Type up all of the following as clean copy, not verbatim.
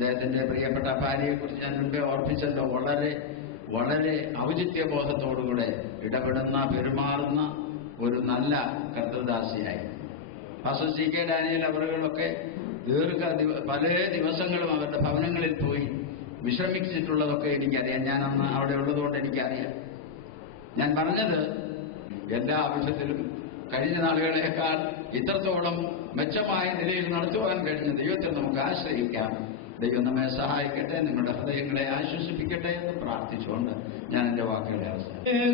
അദ്ദേഹത്തിന്റെ പ്രിയപ്പെട്ട ഭാര്യയെക്കുറിച്ച് ഞാൻ മുൻപേ ഓർപ്പിച്ചല്ലോ. വളരെ വളരെ ഔചിത്യബോധത്തോടുകൂടെ ഇടപെടുന്ന, പെരുമാറുന്ന ഒരു നല്ല കർത്തൃദാസിയായി. പാസ്റ്റർ CK ഡാനിയൽ അവരുകളൊക്കെ പല ദിവസങ്ങളും അവരുടെ ഭവനങ്ങളിൽ പോയി വിശ്രമിച്ചിട്ടുള്ളതൊക്കെ എനിക്കറിയാം. ഞാൻ അന്ന് അവിടെ ഉള്ളതുകൊണ്ട് എനിക്കറിയാം. ഞാൻ പറഞ്ഞത് എല്ലാ ആവശ്യത്തിലും കഴിഞ്ഞ നാളുകളേക്കാൾ ഇത്രത്തോളം മെച്ചമായ നിലയിൽ നടത്തുവാൻ കഴിഞ്ഞ ദൈവത്തെ നമുക്ക് ആശ്രയിക്കാം. ദൈവം നമ്മെ സഹായിക്കട്ടെ, നിങ്ങളുടെ ഹൃദയങ്ങളെ ആശ്വസിപ്പിക്കട്ടെ എന്ന് പ്രാർത്ഥിച്ചുകൊണ്ട് ഞാൻ എൻ്റെ വാക്കുകളെ അവസാനിപ്പിക്കും.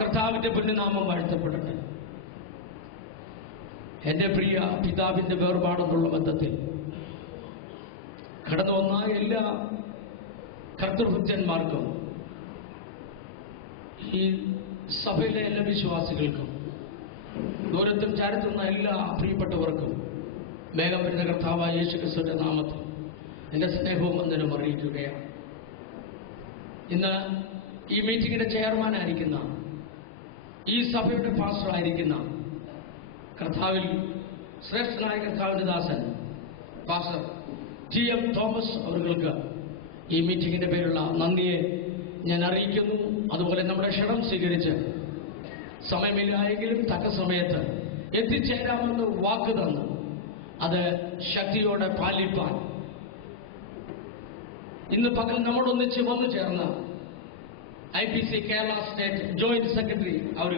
കർത്താവിന്റെ പുണ്യനാമം വാഴ്ത്തപ്പെടട്ടെ. എന്റെ പ്രിയ പിതാവിന്റെ വേർപാടെന്നുള്ള ബന്ധത്തിൽ കടന്നു വന്ന എല്ലാ കർത്തൃഭൃത്യന്മാർക്കും ഈ സഭയിലെ എല്ലാ വിശ്വാസികൾക്കും ദൂരത്തും ചാരത്തുന്ന എല്ലാ പ്രിയപ്പെട്ടവർക്കും വേഗം വരുന്ന കർത്താവായ യേശുക്രിസ്തുവിന്റെ നാമത്തിൽ എന്റെ സ്നേഹവും വന്ദനവും അറിയിക്കുകയാണ്. ഇന്ന് ഈ മീറ്റിംഗിന്റെ ചെയർമാനായിരിക്കുന്ന, ഈ സഭയുടെ പാസ്റ്ററായിരിക്കുന്ന കർത്താവിൽ ശ്രേഷ്ഠനായ കർത്താവിന്റെ ദാസൻ പാസ്റ്റർ GM തോമസ് അവർക്ക് ഈ മീറ്റിംഗിന്റെ പേരുള്ള നന്ദിയെ ഞാൻ അറിയിക്കുന്നു. അതുപോലെ നമ്മുടെ ക്ഷണം സ്വീകരിച്ച് സമയമില്ലായെങ്കിലും തക്ക സമയത്ത് എത്തിച്ചേരാമെന്ന് വാക്ക് തന്നു അത് ശക്തിയോടെ പാലിപ്പാൻ ഇന്ന് പകൽ നമ്മോടൊന്നിച്ച് വന്നു ചേർന്ന IPC Kerala state joint secretary അവർ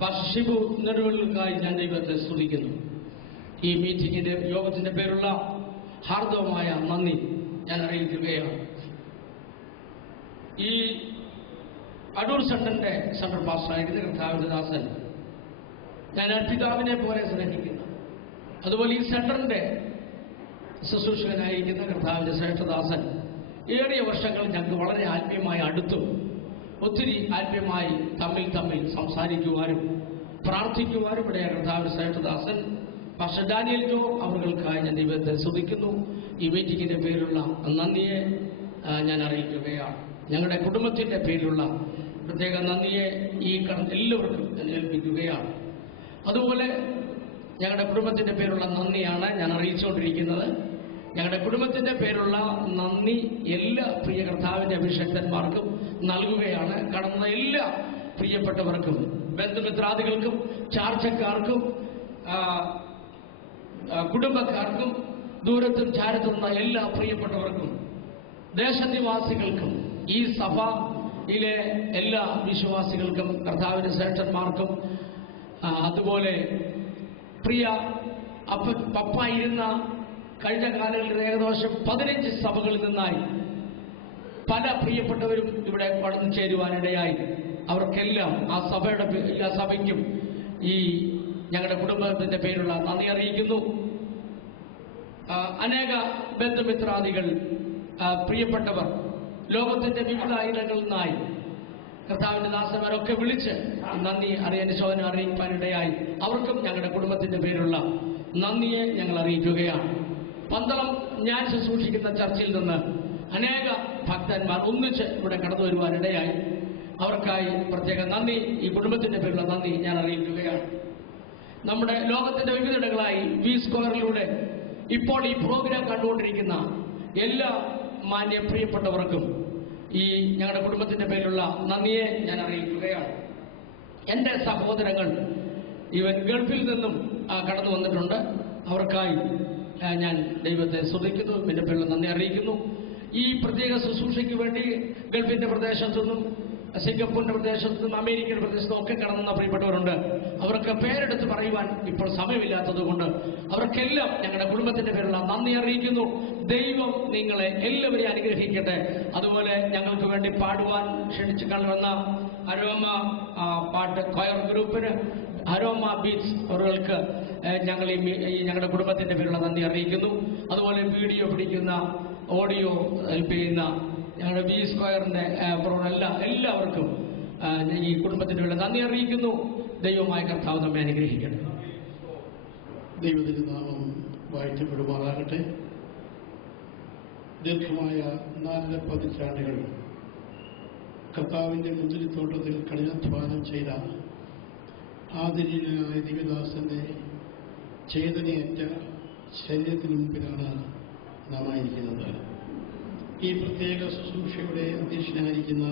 പാസ്റ്റർ ഷിബു നെടുവള്ളിക്കായി ഞാൻ ദൈവത്തെ സ്തുതിക്കുന്നു. ഈ മീറ്റിംഗിന്റെ യോഗത്തിന്റെ പേരുള്ള ഹാർദവമായ നന്ദി ഞാൻ അറിയിക്കുകയാണ്. ഈ അടൂർ സെന്ററിന്റെ സെൻട്രൽ പാസ്റ്ററായിരിക്കുന്ന കർത്താവിന്റെ ദാസൻ ഞാൻ പിതാവിനെ പോലെ സ്നേഹിക്കുന്നു. അതുപോലെ ഈ സെന്ററിന്റെ ശുശ്രൂഷകനായിരിക്കുന്ന കർത്താവിന്റെ ശ്രേഷ്ഠദാസൻ ഏറിയ വർഷങ്ങൾ ഞങ്ങൾക്ക് വളരെ ആത്മീയമായി അടുത്തും ഒത്തിരി ആത്മീയമായി തമ്മിൽ സംസാരിക്കുവാനും പ്രാർത്ഥിക്കുവാനും ഇവിടെ കർത്താവിന്റെ ശ്രേഷ്ഠദാസൻ പാസ്റ്റർ ഡാനിയൽ ജോ അവർക്കായി ഞാൻ ദൈവത്തെ സ്തുതിക്കുന്നു. ഈ മീറ്റിംഗിന്റെ പേരുള്ള നന്ദിയെ ഞാൻ അറിയിക്കുകയാണ്. ഞങ്ങളുടെ കുടുംബത്തിന്റെ പേരിലുള്ള പ്രത്യേക നന്ദിയെ ഈ എല്ലാവർക്കും ഞാൻ ഏൽപ്പിക്കുകയാണ്. അതുപോലെ ഞങ്ങളുടെ കുടുംബത്തിന്റെ പേരുള്ള നന്ദിയാണ് ഞാൻ അറിയിച്ചുകൊണ്ടിരിക്കുന്നത്. ഞങ്ങളുടെ കുടുംബത്തിന്റെ പേരുള്ള നന്ദി എല്ലാ പ്രിയ കർത്താവിന്റെ അഭിഷക്തന്മാർക്കും നൽകുകയാണ്. കടന്ന എല്ലാ പ്രിയപ്പെട്ടവർക്കും, ബന്ധുമിത്രാദികൾക്കും, ചാർച്ചക്കാർക്കും, കുടുംബക്കാർക്കും, ദൂരത്തും ചാരത്തുന്ന എല്ലാ പ്രിയപ്പെട്ടവർക്കും, ദേശനിവാസികൾക്കും, ഈ സഭയിലെ എല്ലാ വിശ്വാസികൾക്കും, കർത്താവിന്റെ ശ്രേഷ്ഠന്മാർക്കും, അതുപോലെ പ്രിയ പപ്പ ഇരുന്ന കഴിഞ്ഞ കാലങ്ങളിൽ ഏകദേശം 15 സഭകളിൽ നിന്നായി പല പ്രിയപ്പെട്ടവരും ഇവിടെ കടന്നു ചേരുവാനിടയായി. അവർക്കെല്ലാം ആ സഭയ്ക്കും ഈ ഞങ്ങളുടെ കുടുംബത്തിന്റെ പേരുള്ള നന്ദി അറിയിക്കുന്നു. അനേക ബന്ധുമിത്രാദികൾ, പ്രിയപ്പെട്ടവർ ലോകത്തിന്റെ വിവിധ ഇടങ്ങളിൽ നിന്നായി കർത്താവിന്റെ ദാസന്മാരൊക്കെ വിളിച്ച് നന്ദി അനുശോചനം അറിയിക്കാനിടയായി. അവർക്കും ഞങ്ങളുടെ കുടുംബത്തിന്റെ പേരുള്ള നന്ദിയെ ഞങ്ങൾ അറിയിക്കുകയാണ്. പന്തളം ഞാൻ ശുശ്രൂഷിക്കുന്ന ചർച്ചിൽ നിന്ന് അനേക ഭക്തന്മാർ ഒന്നിച്ച് ഇവിടെ കടന്നു വരുവാനിടയായി. അവർക്കായി പ്രത്യേക നന്ദി, ഈ കുടുംബത്തിന്റെ പേരുള്ള നന്ദി ഞാൻ അറിയിക്കുകയാണ്. നമ്മുടെ ലോകത്തിന്റെ വിവിധയിടങ്ങളായി V സ്ക്വയറിലൂടെ ഇപ്പോൾ ഈ പ്രോഗ്രാം കണ്ടുകൊണ്ടിരിക്കുന്ന എല്ലാ മാന്യ പ്രിയപ്പെട്ടവർക്കും ഈ ഞങ്ങളുടെ കുടുംബത്തിന്റെ പേരിലുള്ള നന്ദിയെ ഞാൻ അറിയിക്കുകയാണ്. എൻ്റെ സഹോദരങ്ങൾ ഇവൻ ഗൾഫിൽ നിന്നും കടന്നു വന്നിട്ടുണ്ട്. അവർക്കായി ഞാൻ ദൈവത്തെ സ്തുതിക്കുന്നു, എൻ്റെ പേരിലുള്ള നന്ദി അറിയിക്കുന്നു. ഈ പ്രത്യേക ശുശ്രൂഷയ്ക്ക് വേണ്ടി ഗൾഫിന്റെ പ്രദേശത്തു നിന്നും, സിംഗപ്പൂരിന്റെ പ്രദേശത്തു നിന്നും, അമേരിക്കൻ പ്രദേശത്തും ഒക്കെ കടന്നുന്ന പ്രിയപ്പെട്ടവരുണ്ട്. അവർക്ക് പേരെടുത്ത് പറയുവാൻ ഇപ്പോൾ സമയമില്ലാത്തതുകൊണ്ട് അവർക്കെല്ലാം ഞങ്ങളുടെ കുടുംബത്തിന്റെ പേരുള്ള നന്ദി അറിയിക്കുന്നു. ദൈവം നിങ്ങളെ എല്ലാവരെയും അനുഗ്രഹിക്കട്ടെ. അതുപോലെ ഞങ്ങൾക്ക് വേണ്ടി പാടുവാൻ ക്ഷണിച്ചു കണ്ടുവന്ന അരോമ പാട്ട് കൊയർ ഗ്രൂപ്പിന്, അരോമ ബീറ്റ്സ് അവർക്ക് ഞങ്ങൾ ഞങ്ങളുടെ കുടുംബത്തിന്റെ പേരുള്ള നന്ദി അറിയിക്കുന്നു. അതുപോലെ വീഡിയോ പിടിക്കുന്ന, ഓഡിയോ ഹെൽപ്പ് ചെയ്യുന്ന ഞങ്ങളുടെ V സ്ക്വയറിന്റെ എല്ലാവർക്കും ഈ കുടുംബത്തിന്റെ പേരുള്ള നന്ദി അറിയിക്കുന്നു. ദൈവമായ കർത്താവ് നമ്മെ അനുഗ്രഹിക്കട്ടെ. ദൈവത്തിന്റെ നാമം വാഴ്ത്തപ്പെടുമാറാകട്ടെ. ദീർഘമായ 4 പതിറ്റാണ്ടുകൾ കർത്താവിൻ്റെ മുന്തിരിത്തോട്ടത്തിൽ കഠിനാധ്വാനം ചെയ്ത ആദരണീയനായ ദിവ്യദാസന്റെ ചേതനയറ്റ ശരീരത്തിന് മുമ്പിലാണ് നാം ആയിരിക്കുന്നത്. ഈ പ്രത്യേക ശുശ്രൂഷയുടെ അധ്യക്ഷനായിരിക്കുന്ന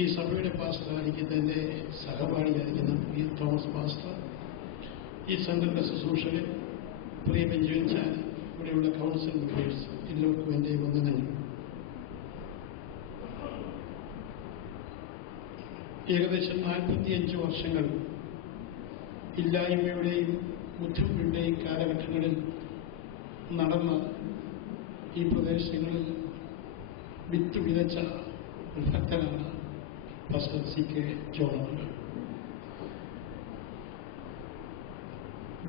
ഈ സഭയുടെ പാസ്റ്ററായിരിക്കുന്ന എൻ്റെ സഹപാഠിയായിരിക്കുന്ന പ്രിയ തോമസ് പാസ്റ്റർ, ഈ സംഘടന ശുശ്രൂഷകൻ പ്രിയ ബെഞ്ചമിൻ ചാൻ, ഇവിടെയുള്ള കൗൺസിൽ മെമ്പേഴ്സ്, എല്ലാവർക്കും എൻ്റെ വന്ദനങ്ങൾ. ഏകദേശം 45 വർഷങ്ങൾ ഇല്ലായ്മയുടെയും ബുദ്ധിമുട്ടിൻ്റെയും കാലഘട്ടങ്ങളിൽ നടന്ന ഈ പ്രദേശങ്ങളിൽ വിത്ത് വിതച്ച ഒരു ഭക്തനാണ് പാസ്റ്റർ CK ജോൺ അവർ.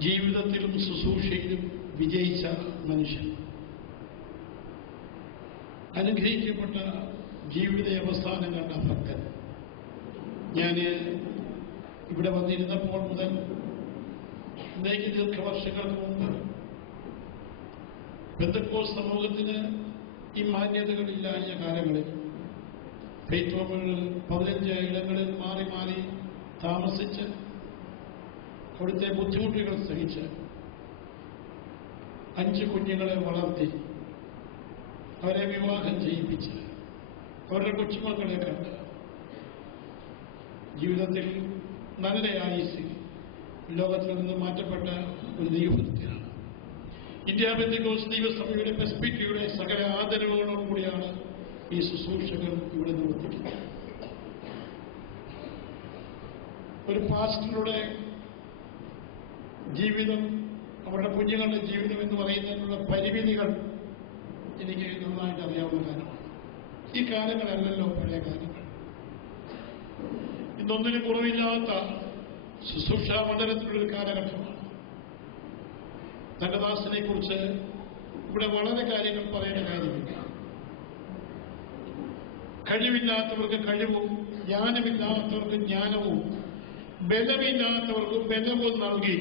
ജീവിതത്തിലും ശുശ്രൂഷയിലും വിജയിച്ച മനുഷ്യൻ, അനുഗ്രഹിക്കപ്പെട്ട ജീവിത അവസാനം കണ്ട ഭക്തൻ. ഞാൻ ഇവിടെ വന്നിരുന്നപ്പോൾ മുതൽ ഇന്നേക്ക് ദീർഘവർഷങ്ങൾക്ക് മുമ്പ് പെന്തക്കോസ്ത് സമൂഹത്തിന് ഈ മാന്യതകളില്ലായ കാലങ്ങളിൽ ഫെയ്ത്ത് ഹോമുകളിൽ 15 ഇടങ്ങളിൽ മാറി മാറി താമസിച്ച് അവിടുത്തെ ബുദ്ധിമുട്ടുകൾ സഹിച്ച് 5 കുഞ്ഞുങ്ങളെ വളർത്തി അവരെ വിവാഹം ചെയ്യിപ്പിച്ച് അവരുടെ കൊച്ചുമക്കളെ കണ്ട് ജീവിതത്തിൽ നല്ല ആയുസ്സിൽ ലോകത്തിൽ നിന്ന് മാറ്റപ്പെട്ട ഒരു ദൈവഭക്തനാണ്. ഇന്ത്യ പെന്തക്കോസ്ത് ദൈവസഭയുടെ പെസ്പിറ്റിയുടെ സകല ആദരവുകളോടും കൂടിയാണ് ഈ ശുശ്രൂഷകൾ ഇവിടെ നിവർത്തിക്കുന്നത്. ഒരു പാസ്റ്ററുടെ ജീവിതം, അവരുടെ കുഞ്ഞുങ്ങളുടെ ജീവിതം എന്ന് പറയുന്നതിനുള്ള പരിമിതികൾ എനിക്ക് നന്നായിട്ട് അറിയാവുന്ന കാലമാണ്. ഈ കാലങ്ങളല്ലല്ലോ പഴയ കാലങ്ങൾ. ഇന്നൊന്നിനും കുറവില്ലാത്ത ശുശ്രൂഷാ മണ്ഡലത്തിലുള്ളൊരു കാലഘട്ടമാണ്. തന്റെ ദാസനെ കുറിച്ച് ഇവിടെ വളരെ കാര്യങ്ങൾ പറയേണ്ട കാര്യമില്ല. കഴിവില്ലാത്തവർക്ക് കഴിവും, ജ്ഞാനമില്ലാത്തവർക്ക് ജ്ഞാനവും, ബലമില്ലാത്തവർക്ക് ബലവും നൽകി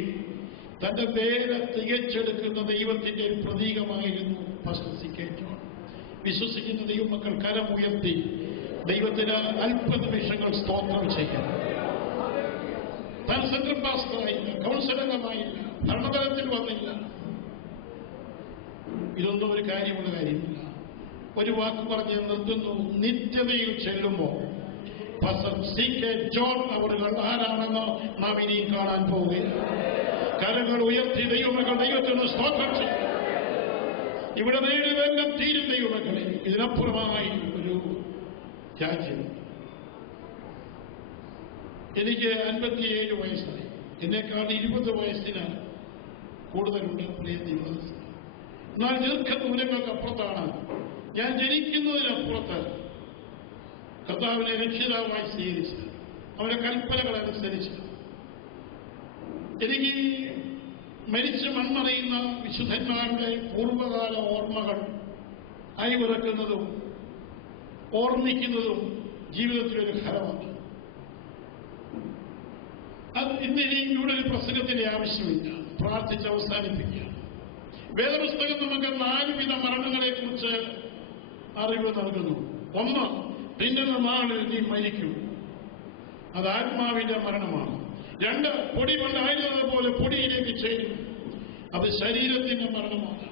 തന്റെ വേല തികച്ചെടുക്കുന്ന ദൈവത്തിന്റെ പ്രതീകമായിരുന്നു പാസ്റ്റർ CK ജോൺ. വിശ്വസിക്കുന്ന ദൈവമക്കൾ കരമുയർത്തി ദൈവത്തിന് അല്പനിമിഷങ്ങൾ സ്തോത്രം ചെയ്യാം. താൻ സെൻട്രൽ പാസ്റ്ററായില്ല, കൗൺസിലംഗമായില്ല, ഭരണതലത്തിൽ വന്നില്ല. ഇതൊന്നും ഒരു കാര്യമുള്ള കാര്യമില്ല. ഒരു വാക്ക് പറഞ്ഞ് നിർത്തുന്നു. നിത്യതയിൽ ചെല്ലുമ്പോൾ പാസ്റ്റർ CK ജോൺ അവരുകൾ ആരാണെന്ന് നാം ഇനിയും കാണാൻ പോവുകയാണ്. കരങ്ങൾ ഉയർത്തി ദൈവമക്കൾ ദൈവത്തിന് സ്തോത്രം ചെയ്യും. ഇവിടെ നേടിയതെല്ലാം തീരും ദൈവമക്കളെ. ഇതിനപ്പുറമായി ഒരു രാജ്യം. എനിക്ക് 57 വയസ്സായി. എന്നേക്കാൾ 20 വയസ്സിന് കൂടുതലുണ്ട് പ്രിയ ദൈവദാസൻ. എന്നാൽ ദീർഘദൂരങ്ങൾക്ക് അപ്പുറത്താണ് ഞാൻ ജനിക്കുന്നതിനപ്പുറത്ത് കർത്താവിനെ രക്ഷിതാവായി സ്വീകരിച്ച് അവരുടെ കൽപ്പനകളനുസരിച്ച് എനിക്ക് മരിച്ച് മൺമറയുന്ന വിശുദ്ധന്മാരുടെ പൂർവ്വകാല ഓർമ്മകൾ അയവിറക്കുന്നതും ഓർമ്മിക്കുന്നതും ജീവിതത്തിലൊരു ഫലമാണ്. അത് ഇന്നിനിയും ഇവിടെ ഒരു പ്രസംഗത്തിന്റെ ആവശ്യമില്ല. പ്രാർത്ഥിച്ച് അവസാനിപ്പിക്കുക. വേദപുസ്തകം നമുക്ക് 4 വിധ മരണങ്ങളെ കുറിച്ച് അറിവ് നൽകുന്നു. 1, പിന്നുന്ന നാളിൽ നീ മരിക്കും. അത് ആത്മാവിന്റെ മരണമാണ്. 2, പൊടി കൊണ്ടായിരുന്നത് പോലെ പൊടിയിലേക്ക് ചേരും. അത് ശരീരത്തിന്റെ മരണമാണ്.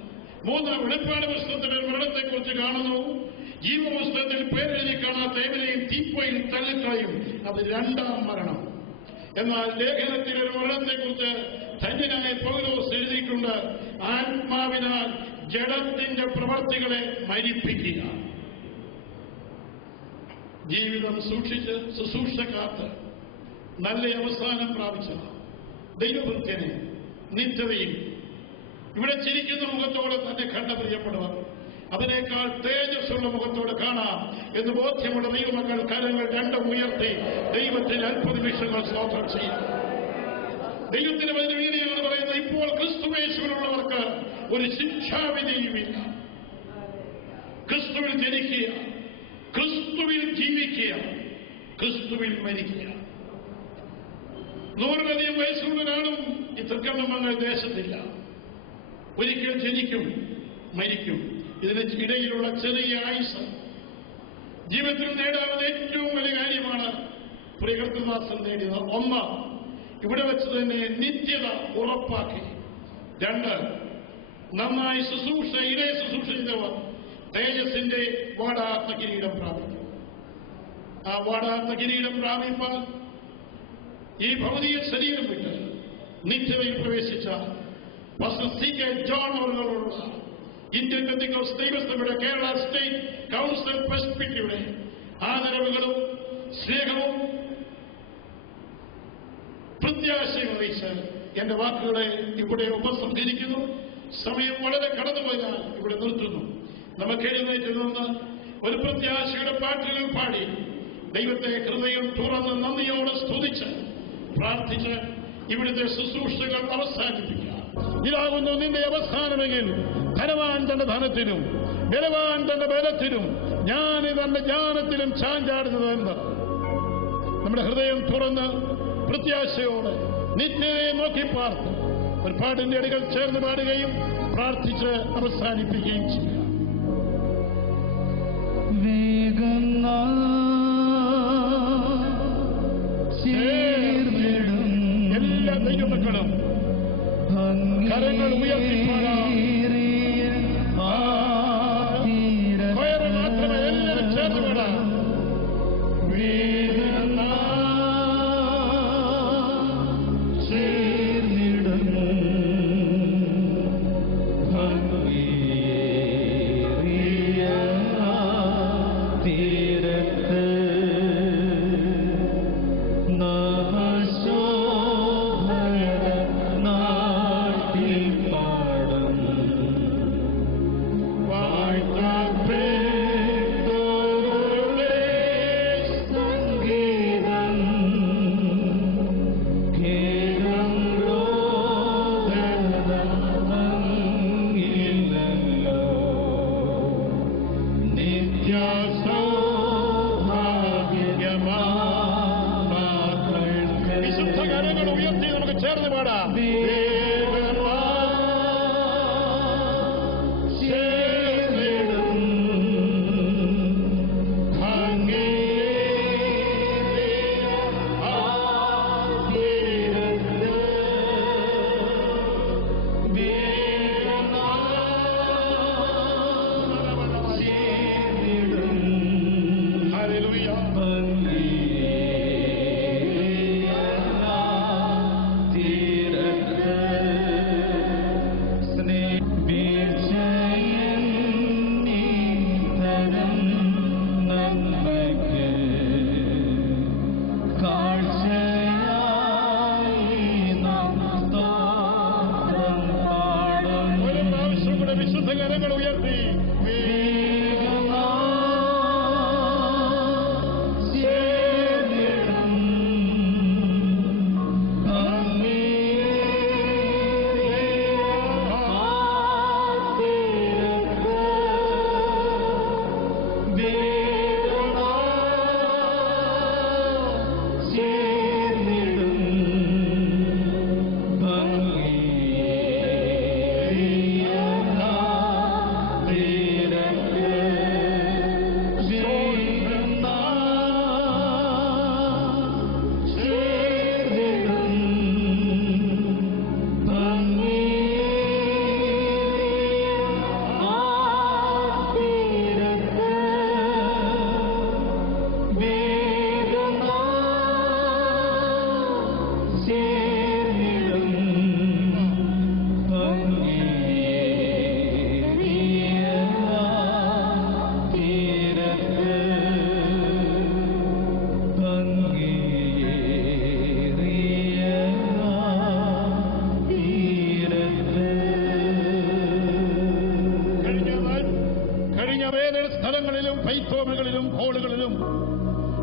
3, വെളിപ്പാട് പുസ്തകത്തിലെ മരണത്തെക്കുറിച്ച് കാണുന്നു. ജീവപുസ്തകത്തിൽ പേരെഴുതി കാണാത്ത ഏവരെയും തീപ്പൊയിൽ തള്ളിക്കളയും. അത് 2ാം മരണം. എന്നാൽ ലേഖനത്തിൽ ഒരു മരണത്തെക്കുറിച്ച് ധന്യനായ പൗലോസ് എഴുതിയിട്ടുണ്ട്. ആത്മാവിനാൽ ജഡത്തിന്റെ പ്രവർത്തികളെ മരിപ്പിക്കുക. ജീവിതം സൂക്ഷിച്ച് ശുശ്രൂഷ കാത്ത് നല്ല അവസാനം പ്രാപിച്ച ദൈവഭക്തനെ നിത്യതയിൽ ഇവിടെ ചിരിക്കുന്ന മുഖത്തോടെ തന്നെ കണ്ട പ്രിയപ്പെടുവാൻ അതിനേക്കാൾ തേജസ്സുള്ള മുഖത്തോടെ കാണാം എന്ന് ബോധ്യമുള്ള ദൈവമക്കൾ കരങ്ങൾ 2 ഉയർത്തി ദൈവത്തിന് അല്പനിമിഷങ്ങൾ സ്തോത്രം ചെയ്യും. ദൈവത്തിന് വചനമാണ് പറയുന്നത്. ഇപ്പോൾ ക്രിസ്തുവേശുവിലുള്ളവർക്ക് ഒരു ശിക്ഷാവിധിയുമില്ല. ക്രിസ്തുവിൽ ജനിക്കുക, ക്രിസ്തുവിൽ ജീവിക്കുക, ക്രിസ്തുവിൽ മരിക്കുക. 100-ലധികം വയസ്സുള്ള ഒരാളും ഈ തൃക്കണ്ണമംഗൽ ദേശത്തില്ല. ഒരിക്കൽ ജനിക്കും, മരിക്കും. ഇതിന് ഇടയിലുള്ള ചെറിയ ആയുസ് ജീവിതത്തിൽ നേടാവുന്ന ഏറ്റവും വലിയ കാര്യമാണ് പ്രിയ കർത്തൃദാസൻ നേടിയത്. ഒന്ന്, ഇവിടെ വെച്ച് തന്നെ നിത്യത ഉറപ്പാക്കി. രണ്ട്, നന്നായി ശുശ്രൂഷ ഇടയ ശുശ്രൂഷ ചെയ്തവർ തേജസ്സിന്റെ വാടാത്ത കിരീടം പ്രാപിക്കും. ആ വാടാത്ത കിരീടം പ്രാപിപ്പാൻ ഈ ഭൗതിക ശരീരം വിട്ട് നിത്യതയിൽ പ്രവേശിച്ച പാസ്റ്റർ C.K. ജോൺ അവர்களுള്ള ഇന്ത്യൻ പെന്തക്കോസ്ത് ദൈവസഭയുടെ കേരള സ്റ്റേറ്റ് കൗൺസിൽ പ്രസ്ബിറ്ററിയുടെ ആദരവുകളും സ്നേഹവും പ്രത്യാശയും അറിയിച്ച് എന്റെ വാക്കുകളെ ഇവിടെ ഉപസംഹരിക്കുന്നു. സമയം വളരെ കടന്നുപോയാൽ ഇവിടെ നിർത്തുന്നു. നമുക്ക് എഴുന്നേറ്റ് നിന്ന് ഒരു പ്രത്യാശയുടെ പാട്ടുകൾ പാടി ദൈവത്തെ ഹൃദയം തുറന്ന് നന്ദിയോടെ സ്തുതിച്ച് പ്രാർത്ഥിച്ച് ഇവിടുത്തെ ശുശ്രൂഷകൾ അവസാനിപ്പിക്കാം. ഇതാകുന്നു നിന്റെ അവസാനമെങ്കിൽ ധനവാൻ തന്റെ ധനത്തിനും ബലവാൻ തന്റെ ബലത്തിനും ജ്ഞാനി തന്റെ ജ്ഞാനത്തിലും ചാഞ്ചാടുന്നത് എന്ന് നമ്മുടെ ഹൃദയം തുറന്ന് പ്രത്യാശയോടെ നിത്യതയെ നോക്കി പാർത്ത് ഒരു പാട്ടിന്റെ അടികൾ ചേർന്ന് പാടുകയും പ്രാർത്ഥിച്ച് അവസാനിപ്പിക്കുകയും ചെയ്യാം. എല്ലാ ദൈവമക്കളും കരങ്ങൾ ഉയർത്തിപ്പാടാം. മാത്രമേ എല്ലാവരും ചേർന്ന് പാടാം.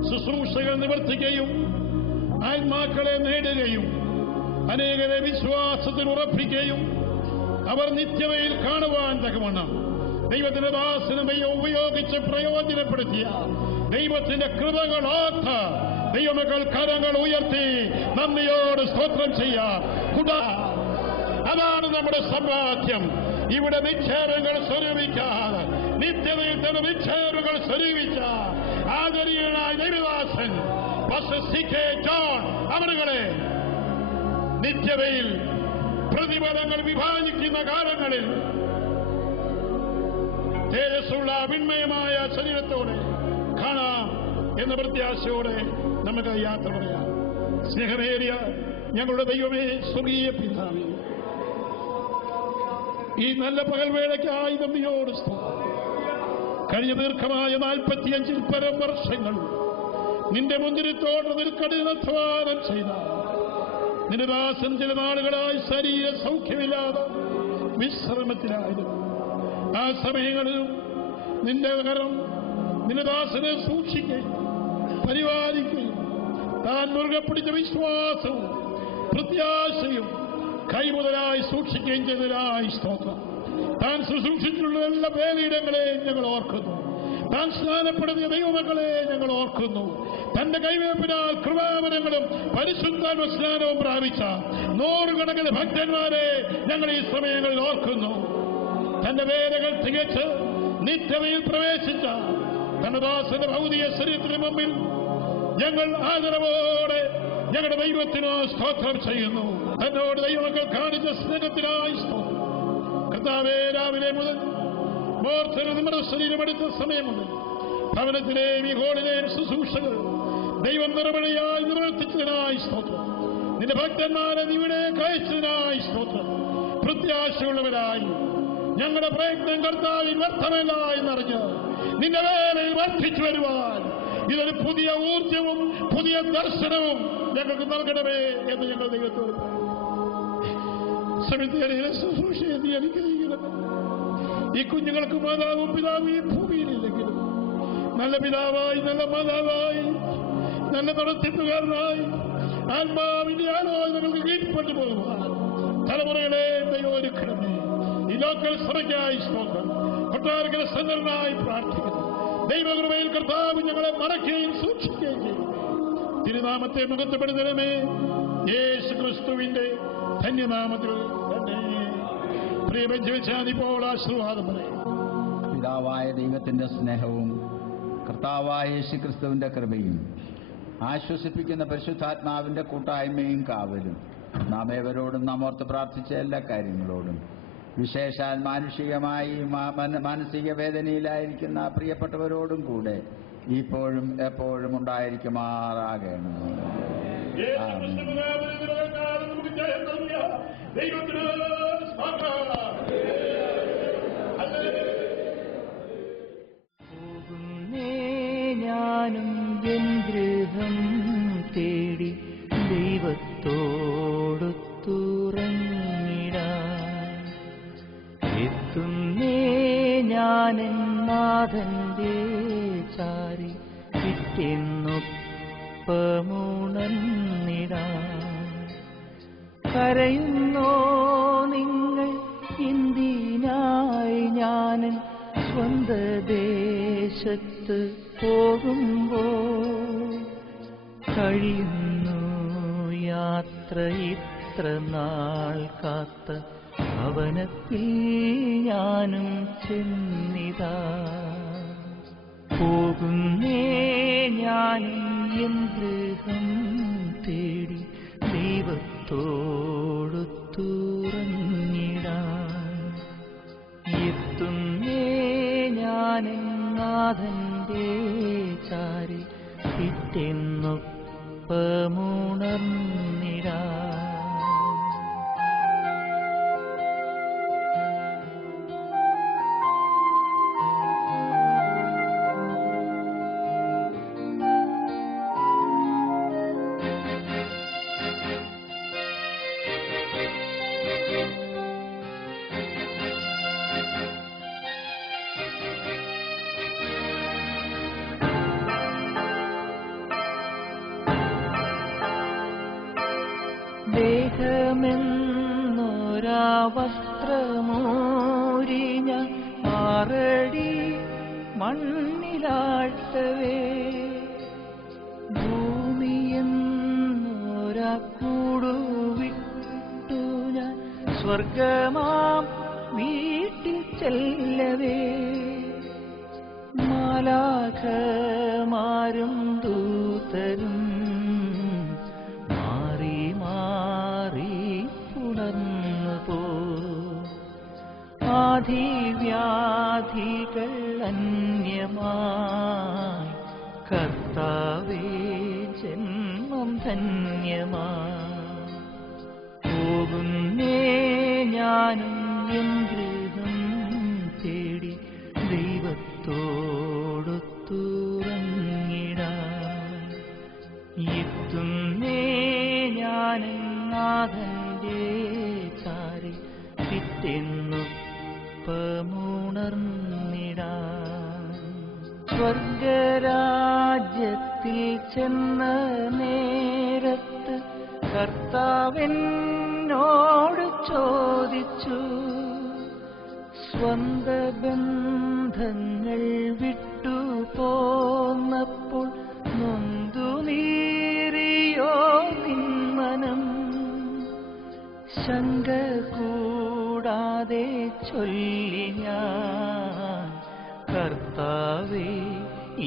ശുശ്രൂഷകൾ നിവർത്തിക്കുകയും ആത്മാക്കളെ നേടുകയും അനേകരെ വിശ്വാസത്തിൽ ഉറപ്പിക്കുകയും അവർ നിത്യതയിൽ കാണുവാൻ തക്കവണ്ണം ദൈവത്തിന്റെ ദാസനെ ഉപയോഗിച്ച് പ്രയോജനപ്പെടുത്തിയ ദൈവത്തിന്റെ കൃപകളാത്ത ദൈവമക്കൾ കരങ്ങൾ ഉയർത്തി നന്ദിയോട് സ്തോത്രം ചെയ്യാം. അതാണ് നമ്മുടെ സമ്പാദ്യം. ഇവിടെ നിക്ഷേപങ്ങൾ സ്വരൂപിക്കാതെ നിത്യതയിൽ തന്നെ വിക്ഷേപങ്ങൾ സ്വരൂപിച്ച ആദരണീയനായ ദൈവദാസൻ CK ജോൺ അവരുകളെ നിത്യതയിൽ പ്രതിഫലങ്ങൾ വിഭാജിക്കുന്ന കാലങ്ങളിൽ തേജസ്സുള്ള വിണ്മയമായ ശരീരത്തോടെ കാണാം എന്ന പ്രത്യാശയോടെ നമുക്ക് യാത്ര പറയാം. സ്നേഹമേറിയ ഞങ്ങളുടെ ദൈവമേ, സ്വർഗീയ പിതാവേ, ഈ നല്ല പകൽവേളയ്ക്കായി നന്ദിയോട് കഴിഞ്ഞ ദീർഘമായ 45 പരം വർഷങ്ങൾ നിന്റെ മുന്തിരിത്തോട്ടത്തിൽ കഠിനാധ്വാനം ചെയ്ത നിന്റെ ദാസൻ ചില നാളുകളായി ശരീര സൗഖ്യമില്ലാതെ വിശ്രമത്തിലായിരുന്നു. ആ സമയങ്ങളിലും നിന്റെ കരം നിന്റെ ദാസനെ സൂക്ഷിക്കുകയും പരിപാലിക്കുകയും താൻ മുറുകെ പിടിച്ച വിശ്വാസവും പ്രത്യാശയും കൈമുതലായി സൂക്ഷിക്കുകയും ചെയ്തതിനായി സ്തോത്രം. താൻ ശുശ്രൂഷിച്ചിട്ടുള്ള എല്ലാ വേലയിടങ്ങളെയും ഞങ്ങൾ ഓർക്കുന്നു. താൻ സ്നാനപ്പെടുത്തിയ ദൈവമക്കളെ ഞങ്ങൾ ഓർക്കുന്നു. തന്റെ കൈവയ്പിനാൽ കൃപാവരങ്ങളും പരിശുദ്ധാത്മ സ്നാനവും പ്രാപിച്ച 100 കണക്കിന് ഭക്തന്മാരെ ഞങ്ങൾ ഈ സമയങ്ങളിൽ ഓർക്കുന്നു. തന്റെ വേലകൾ തികച്ച് നിത്യതയിൽ പ്രവേശിച്ച തന്റെ ദാസന്റെ ഭൗതിക ശരീരത്തിന് മുമ്പിൽ ഞങ്ങൾ ആദരവോടെ ഞങ്ങളുടെ ദൈവത്തിന് സ്തോത്രം ചെയ്യുന്നു. തന്നോട് ദൈവമക്കൾ കാണിച്ച സ്നേഹത്തിനായി സ്തോത്രം. കർത്താവേ, രാവിലെ മുതൽ മോർച്ചന് നമ്മുടെ ശരീരമെടുത്ത സമയം മുതൽ ഭവനത്തിലെയും ഈ ഹോളിലെയും ശുശ്രൂഷകൾ ദൈവം നിറവഴിയായി നിർവർത്തിച്ചതിനായി സ്തോത്രം. നിന്റെ ഭക്തന്മാരെ ഇവിടെ കഴിച്ചതിനായി സ്തോത്രം. പ്രത്യാശയുള്ളവരായി ഞങ്ങളുടെ പ്രയത്നം കർത്താവിൽ വ്യർത്ഥമല്ല എന്നറിഞ്ഞ് നിന്റെ വേലയിൽ വർദ്ധിച്ചു വരുവാൻ ഇതൊരു പുതിയ ഊർജവും പുതിയ ദർശനവും ഞങ്ങൾക്ക് നൽകണമേ എന്ന് ഞങ്ങൾ ദൈവത്തോട് സെമിത്തേരിയിലെ ശുശ്രൂഷയെ നീ അനുഗ്രഹിക്കണമേ. ഈ കുഞ്ഞുങ്ങൾക്ക് മാതാവും പിതാവും ഈ ഭൂമിയിലില്ലെങ്കിലും നല്ല പിതാവായി, നല്ല മാതാവായി, നല്ല നടത്തിപ്പുകാരനായി ആത്മാവിന്റെ ആലോചനകൾക്ക് കീഴ്പ്പെട്ടു പോകുവാൻ തലമുറകളെ ദൈവം ഒരുക്കണമേ. ഈ ലോക്കൽ സഭയ്ക്കായി സ്തോത്രം. കൊട്ടാരക്കര സെന്ററിനായി പ്രാർത്ഥിക്കുന്നു. ദൈവകൃപയിൽ കർത്താവ് ഞങ്ങളെ മറയ്ക്കുകയും സൂക്ഷിക്കുകയും ചെയ്യും. തിരുനാമത്തെ മുഖത്തുപെടുത്തണമേ. യേശു ക്രിസ്തുവിന്റെ ധന്യനാമത്തിൽ തന്നെ. പ്രിയപ്പോൾ ആശീർവാദം പറയും. പിതാവായ ദൈവത്തിന്റെ സ്നേഹവും കർത്താവായ യേശു ക്രിസ്തുവിന്റെ കൃപയും ആശ്വസിപ്പിക്കുന്ന പരിശുദ്ധാത്മാവിന്റെ കൂട്ടായ്മയും കാവലും നാം ഏവരോടും നാം ഓർത്ത് പ്രാർത്ഥിച്ച എല്ലാ കാര്യങ്ങളോടും വിശേഷാൽ മാനുഷികമായി മാനസിക വേദനയിലായിരിക്കുന്ന പ്രിയപ്പെട്ടവരോടും കൂടെ ഇപ്പോഴും എപ്പോഴും ഉണ്ടായിരിക്കുമാറാകണം. ഞാനും എൻ ഗൃഹം തേടി ദൈവത്തോടു തുറന്നിടാൻ എത്തുന്നേ. ഞാനെൻ നാഥന്റെ ചാരി പിറ്റെന്നൊപ്പമുണർന്നിടാൻ. കരയുന്നോ നിങ്ങൾ എന്തിനായി? ഞാനൻ സ്വന്ത ദേശത്ത് പോകുമ്പോൾ കഴിയുന്നു യാത്ര ഇത്ര നാൾ കാത്ത ഭവനത്തിൽ ഞാനും ചെന്നിതാ. പോകുന്നേ ഞാനും എൻ ഗൃഹം തേടി ദൈവത്തോടു തുറന്നിടാൻ. എത്തുന്നേ ഞാനെൻ നാഥന്റെ ചാരി പിറ്റെന്നൊപ്പമുണർന്നിടാൻ. ദേഹമെന്നൊരാ വസ്ത്രമൂരിഞ്ഞ 6 അടി മണ്ണിലാഴ്ത്തവേ, ഭൂമിയെന്നൊരാ കൂടുവിട്ടു ഞാൻ സ്വർഗമാം വീട്ടിൽ ചെല്ലവേ. മാലാഖമാരും ദൂതരും മാറി മാറി പുണർന്നു പോ. ആധിവ്യാധികൾ അന്യമായി കർത്താവേ ജന്മം ധന്യമായി. പോകുന്നേ ഞാനും എൻ ഗൃഹം തേടി ദൈവത്തോടൊത്തുറങ്ങിടാൻ. എത്തുന്നേ ഞാനും നാഥന്റെ ചാരി പിറ്റെന്നൊപ്പമുണർന്നിടാൻ. സ്വർഗരാജ്യത്തിൽ ചെന്ന നേരത്ത് കർത്താവെന്നോട് ചോദിച്ചു, സ്വന്ത ബന്ധങ്ങൾ വിട്ടു പോന്നപ്പോൾ നൊന്തു നീറിയോ നിന്മനം? ശങ്ക കൂടാതെ ചൊല്ലി ഞാൻ, കർത്താവേ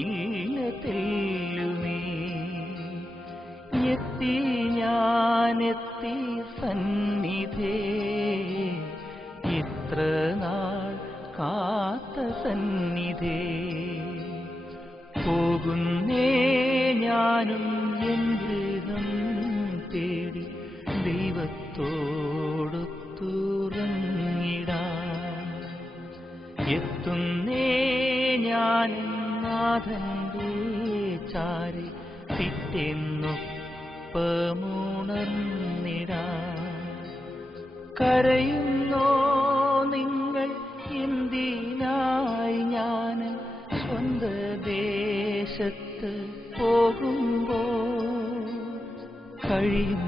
ഇല്ല തെല്ലുമേ. എത്തി ഞാനെത്തി സന്നിധേ, ഇത്ര നാൾ കാത്ത സന്നിധേ. പോകുന്നേ ഞാനും എൻ ഗൃഹം തേടി ദൈവത്തോടൊത്തുറങ്ങിടാൻ. എത്തുന്നേ ഞാനും നാഥന്റെ ചാരി പിറ്റെന്നൊപ്പമുണർന്നിടാൻ. കരയുന്നോ നിങ്ങൾ എന്തിനായി ഞാൻ സ്വന്ത ദേശത്ത് പോകുമ്പോൾ? കഴിയും